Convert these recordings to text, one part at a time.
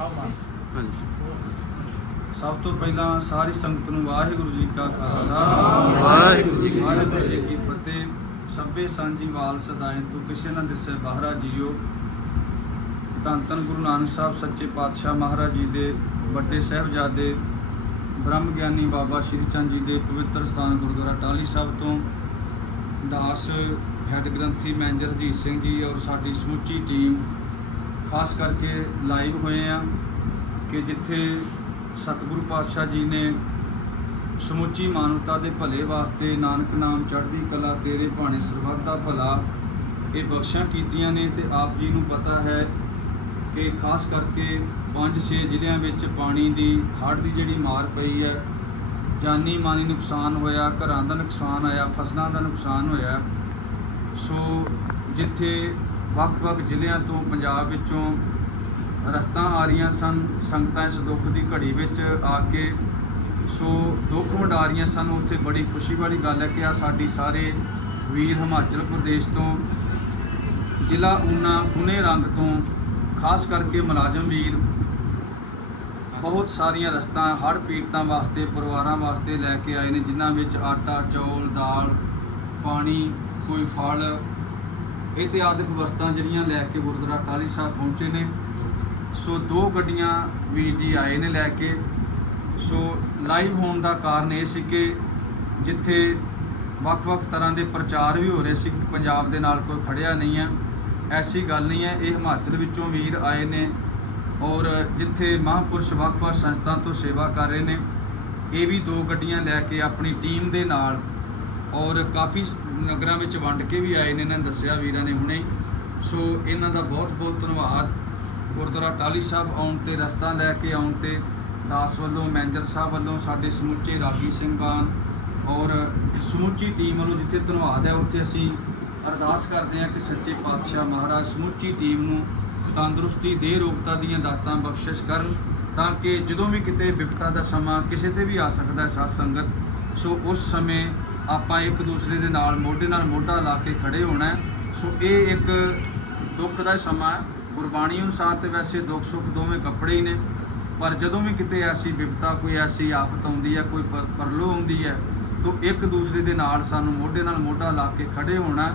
ਹਾਂਜੀ। ਸਭ ਤੋਂ ਪਹਿਲਾਂ ਸਾਰੀ ਸੰਗਤ ਨੂੰ ਵਾਹਿਗੁਰੂ ਜੀ ਕਾ ਖਾਲਸਾ। ਵਾਹਿਗੁਰੂ ਜੀ ਕੀ ਵਾਹਿਗੁਰੂ ਜੀ ਕੀ ਫਤਿਹ। ਸਭੇ ਸਾਂਝੀ ਵਾਲ ਸਦਾਏ ਤੂੰ ਕਿਸੇ ਨਾ ਦਿਸੇ ਬਾਹਰਾ ਜੀਓ। ਧੰਨ ਧੰਨ ਗੁਰੂ ਨਾਨਕ ਸਾਹਿਬ ਸੱਚੇ ਪਾਤਸ਼ਾਹ ਮਹਾਰਾਜ ਜੀ ਦੇ ਵੱਡੇ ਸਾਹਿਬਜ਼ਾਦੇ ਬ੍ਰਹਮ ਗਿਆਨੀ ਬਾਬਾ ਸ਼੍ਰੀ ਚੰਦ ਜੀ ਦੇ ਪਵਿੱਤਰ ਸਥਾਨ ਗੁਰਦੁਆਰਾ ਟਾਹਲੀ ਸਾਹਿਬ ਤੋਂ ਦਾਸ ਹੈੱਡ ਗ੍ਰੰਥੀ ਮੈਨੇਜਰ ਹਰਜੀਤ ਸਿੰਘ ਜੀ ਔਰ ਸਾਡੀ ਸਮੁੱਚੀ ਟੀਮ ਖਾਸ ਕਰਕੇ ਲਾਈਵ ਹੋਏ ਆ ਕਿ ਜਿੱਥੇ ਸਤਿਗੁਰੂ ਪਾਤਸ਼ਾਹ ਜੀ ਨੇ ਸਮੁੱਚੀ ਮਾਨਵਤਾ ਦੇ ਭਲੇ ਵਾਸਤੇ ਨਾਨਕ ਨਾਮ ਚੜ੍ਹਦੀ ਕਲਾ, ਤੇਰੇ ਭਾਣੇ ਸਰਬੱਤ ਦਾ ਭਲਾ, ਇਹ ਬਖਸ਼ਾਂ ਕੀਤੀਆਂ ਨੇ ਤੇ ਆਪ ਜੀ ਨੂੰ ਪਤਾ ਹੈ ਕਿ ਖਾਸ ਕਰਕੇ 5-6 ਜ਼ਿਲ੍ਹਿਆਂ ਵਿੱਚ ਪਾਣੀ ਦੀ, ਹੜ੍ਹ ਦੀ ਜਿਹੜੀ ਮਾਰ ਪਈ ਹੈ, ਜਾਨੀ ਮਾਨੀ ਨੁਕਸਾਨ ਹੋਇਆ, ਘਰਾਂ ਦਾ ਨੁਕਸਾਨ ਆਇਆ ਫਸਲਾਂ ਦਾ ਨੁਕਸਾਨ ਹੋਇਆ। ਸੋ ਜਿੱਥੇ ਵੱਖ-ਵੱਖ ਜ਼ਿਲ੍ਹਿਆਂ ਤੋਂ ਪੰਜਾਬ ਵਿੱਚੋਂ ਰਸਤਾਂ ਆ ਰਹੀਆਂ ਸਨ, ਸੰਗਤਾਂ ਇਸ ਦੁੱਖ ਦੀ ਘੜੀ ਵਿੱਚ ਆ ਕੇ, ਸੋ ਦੁੱਖ ਵੰਡਾ ਰਹੀਆਂ ਸਨ, ਉੱਥੇ ਬੜੀ ਖੁਸ਼ੀ ਵਾਲੀ ਗੱਲ ਹੈ ਕਿ ਆ ਸਾਡੀ ਸਾਰੇ ਵੀਰ ਹਿਮਾਚਲ ਪ੍ਰਦੇਸ਼ ਤੋਂ, ਜ਼ਿਲ੍ਹਾ ਊਨਾ ਪੁਨੇ ਰੰਗ ਤੋਂ, ਖਾਸ ਕਰਕੇ ਮੁਲਾਜ਼ਮ ਵੀਰ, ਬਹੁਤ ਸਾਰੀਆਂ ਰਸਤਾਂ, ਹੜ੍ਹ ਪੀੜਤਾਂ ਵਾਸਤੇ, ਪਰਿਵਾਰਾਂ ਵਾਸਤੇ ਲੈ ਕੇ ਆਏ ਨੇ, ਜਿਨ੍ਹਾਂ ਵਿੱਚ ਆਟਾ, ਚੌਲ, ਦਾਲ, ਪਾਣੀ, ਕੋਈ ਫਲ ਇਤਿਆਦਿਕ ਵਸਤਾਂ ਜਿਹੜੀਆਂ ਲੈ ਕੇ ਗੁਰਦੁਆਰਾ ਟਾਹਲੀ ਸਾਹਿਬ ਪਹੁੰਚੇ ਨੇ। ਸੋ ਦੋ ਗੱਡੀਆਂ ਵੀਰ ਜੀ ਆਏ ਨੇ ਲੈ ਕੇ। ਸੋ ਲਾਈਵ ਹੋਣ ਦਾ ਕਾਰਨ ਇਹ ਸੀ ਕਿ ਜਿੱਥੇ ਵੱਖ-ਵੱਖ ਤਰ੍ਹਾਂ ਦੇ ਪ੍ਰਚਾਰ ਵੀ ਹੋ ਰਹੇ ਸੀ, ਪੰਜਾਬ ਦੇ ਨਾਲ ਕੋਈ ਖੜਿਆ ਨਹੀਂ ਹੈ। ਐਸੀ ਗੱਲ ਨਹੀਂ ਹੈ, ਇਹ ਹਿਮਾਚਲ ਵਿੱਚੋਂ ਵੀਰ ਆਏ ਨੇ ਔਰ ਜਿੱਥੇ ਮਹਾਂਪੁਰਸ਼ ਵੱਖ-ਵੱਖ ਸੰਸਥਾ ਤੋਂ ਸੇਵਾ ਕਰ ਰਹੇ ਨੇ, ਇਹ ਵੀ ਦੋ ਗੱਡੀਆਂ ਲੈ ਕੇ ਆਪਣੀ ਟੀਮ ਦੇ ਨਾਲ ਔਰ ਕਾਫੀ ਨਗਰਾਂ ਵਿੱਚ ਵੰਡ ਕੇ ਵੀ ਆਏ ਨੇ, ਇਹਨਾਂ ਨੇ ਦੱਸਿਆ ਵੀਰਾਂ ਨੇ ਹੁਣੇ। ਸੋ ਇਹਨਾਂ ਦਾ ਬਹੁਤ-ਬਹੁਤ ਧੰਨਵਾਦ। ਗੁਰਦੁਆਰਾ ਟਾਹਲੀ ਸਾਹਿਬ ਆਉਣ ਤੇ, ਰਸਤਾ ਲੈ ਕੇ ਆਉਣ ਤੇ, ਦਾਸ ਵੱਲੋਂ, ਮੈਨੇਜਰ ਸਾਹਿਬ ਵੱਲੋਂ, ਸਾਡੇ ਸਮੁੱਚੇ ਰਾਗੀ ਸਿੰਘ ਬਾਨ ਔਰ ਸਮੁੱਚੀ ਟੀਮ ਵੱਲੋਂ ਜਿੱਥੇ ਧੰਨਵਾਦ ਹੈ, ਉੱਥੇ ਅਸੀਂ ਅਰਦਾਸ ਕਰਦੇ ਹਾਂ ਕਿ ਸੱਚੇ ਪਾਤਸ਼ਾਹ ਮਹਾਰਾਜ ਸਮੁੱਚੀ ਟੀਮ ਨੂੰ ਤੰਦਰੁਸਤੀ ਦੇ, ਰੋਗਤਾ ਦੀਆਂ ਦਾਤਾਂ ਬਖਸ਼ਿਸ਼ ਕਰਨ ਤਾਂ ਕਿ ਜਦੋਂ ਵੀ ਕਿਤੇ ਵਿਪਤਾ ਦਾ ਸਮਾਂ ਕਿਸੇ ਤੇ ਵੀ ਆ ਸਕਦਾ ਹੈ, ਸਾਧ ਸੰਗਤ। ਸੋ ਉਸ ਸਮੇਂ ਆਪਾਂ ਇੱਕ ਦੂਸਰੇ ਦੇ ਨਾਲ ਮੋਢੇ ਨਾਲ ਮੋਢਾ ਲਾ ਕੇ ਖੜੇ ਹੋਣਾ ਸੋ ਇਹ ਇੱਕ ਦੁੱਖ ਦਾ ਸਮਾਂ ਹੈ। ਗੁਰਬਾਣੀ ਅਨੁਸਾਰ ਤੇ ਵੈਸੇ ਦੁੱਖ ਸੁੱਖ ਦੋਵੇਂ ਕੱਪੜੇ ਹੀ ਨੇ। ਪਰ ਜਦੋਂ ਵੀ ਕਿਤੇ ਐਸੀ ਵਿਪਤਾ, ਕੋਈ ਐਸੀ ਆਫਤ ਆਉਂਦੀ ਹੈ, ਕੋਈ ਪਰਲੋ ਆਉਂਦੀ ਹੈ, ਤਾਂ ਇੱਕ ਦੂਸਰੇ ਦੇ ਨਾਲ ਸਾਨੂੰ ਮੋਢੇ ਨਾਲ ਮੋਢਾ ਲਾ ਕੇ ਖੜੇ ਹੋਣਾ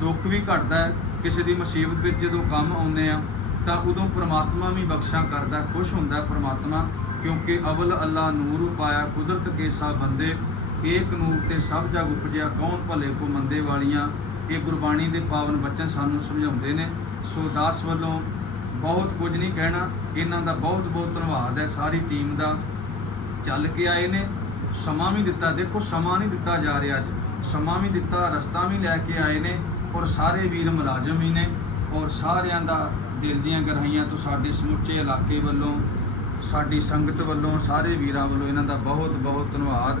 ਦੁੱਖ ਵੀ ਘਟਦਾ ਹੈ। ਕਿਸੇ ਦੀ ਮੁਸੀਬਤ ਵਿੱਚ ਜਦੋਂ ਕੰਮ ਆਉਂਦੇ ਆ ਤਾਂ ਉਦੋਂ ਪ੍ਰਮਾਤਮਾ ਵੀ ਬਖਸ਼ਾਂ ਕਰਦਾ, ਖੁਸ਼ ਹੁੰਦਾ ਹੈ ਪ੍ਰਮਾਤਮਾ, ਕਿਉਂਕਿ ਅਵਲ ਅੱਲਾ ਨੂਰ ਪਾਇਆ ਕੁਦਰਤ ਕੇ ਸਾ ਬੰਦੇ ਏਕ ਨੂਰ ਤੇ ਸਭ ਜਗ ਉਪਜਿਆ, ਕੌਣ ਭਲੇ ਕੋ ਮੰਦੇ ਵਾਲੀਆਂ? ਇਹ ਗੁਰਬਾਣੀ ਦੇ ਪਾਵਨ ਬਚਨ ਸਾਨੂੰ ਸਮਝਾਉਂਦੇ ਨੇ। ਸੋ ਦਾਸ ਵੱਲੋਂ ਬਹੁਤ ਕੁਝ ਨਹੀਂ ਕਹਿਣਾ, ਇਹਨਾਂ ਦਾ ਬਹੁਤ ਬਹੁਤ ਧੰਨਵਾਦ ਹੈ। ਸਾਰੀ ਟੀਮ ਦਾ ਚੱਲ ਕੇ ਆਏ ਨੇ। ਸਮਾਂ ਵੀ ਦਿੱਤਾ, ਦੇਖੋ ਸਮਾਂ ਨਹੀਂ ਦਿੱਤਾ ਜਾ ਰਿਹਾ ਅੱਜ। ਸਮਾਂ ਵੀ ਦਿੱਤਾ, ਰਸਤਾ ਵੀ ਲੈ ਕੇ ਆਏ ਨੇ ਔਰ ਸਾਰੇ ਵੀਰ ਮੁਲਾਜ਼ਮ ਹੀ ਨੇ ਔਰ ਸਾਰਿਆਂ ਦਾ ਦਿਲ ਦੀਆਂ ਗਹਿਰਾਈਆਂ ਤੋਂ ਸਾਡੇ ਸਮੁੱਚੇ ਇਲਾਕੇ ਵੱਲੋਂ, ਸਾਡੀ ਸੰਗਤ ਵੱਲੋਂ, ਸਾਰੇ ਵੀਰਾਂ ਵੱਲੋਂ ਇਹਨਾਂ ਦਾ ਬਹੁਤ ਬਹੁਤ ਧੰਨਵਾਦ।